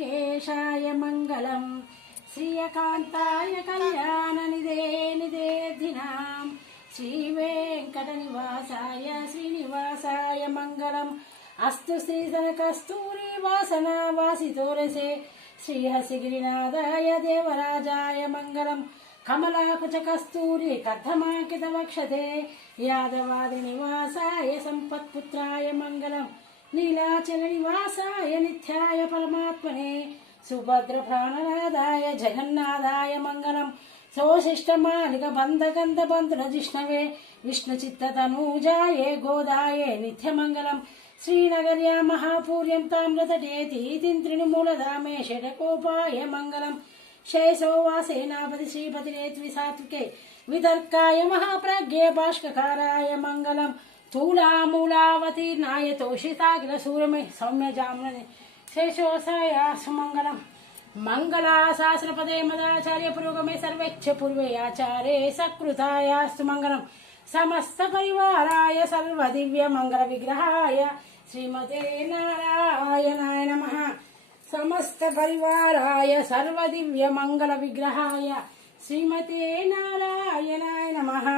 శ్రీరంగేశాయ మంగళం శ్రీయకాంతాయ కళ్యాణ నిధేధినాం శ్రీవేంకటనివాసాయ శ్రీనివాసాయ మంగళం అస్తు శ్రీధనకస్తూరి వాసన వాసితోరసే శ్రీహసిగిరినాథాయ దేవరాజాయ మంగళం కమలాకుచ కస్తూరి కర్ధమాకిత వక్షతే యాదవాది నివాసాయ సంపత్పుత్రాయ మంగళం నీలాచల నివాసాయ నిత్యాయ పరమాత్మనే సుభద్ర ప్రాణనాదాయ జగన్నాథాయ మంగళం సోశిష్టమాలిక బంధగంధ బంధుర జిష్ణవే విష్ణు చిత్తతనూజాయే గోదాయే నిత్యమంగళం శ్రీనగర్యా మహాపూర్యం తామ్రతటేతి తింత్రిని మూలధామే షడకోపాయ మంగళం శేషోవాసేనాపతి శ్రీపతిరేత్వి సాత్వికే వితర్కాయ మహాప్రజ్ఞే భాష్కకారాయ మంగళం స్థూలామూలావతి నాయ తోషితాగ్ర సూరమే సౌమ్యజామ్నే శేషోసాయాసు మంగళం మంగళాశాస్త్రపదే మదాచార్య పురోగమే సర్వేచ్ఛ పూర్వే ఆచారే సకృతాయాస్తు మంగళం సమస్త పరివారాయ సర్వ దివ్య మంగళ విగ్రహాయ శ్రీమతే నారాయణాయ నమః సమస్త పరివారాయ సర్వ దివ్య మంగళ విగ్రహాయ శ్రీమతే నారాయణాయ నమః.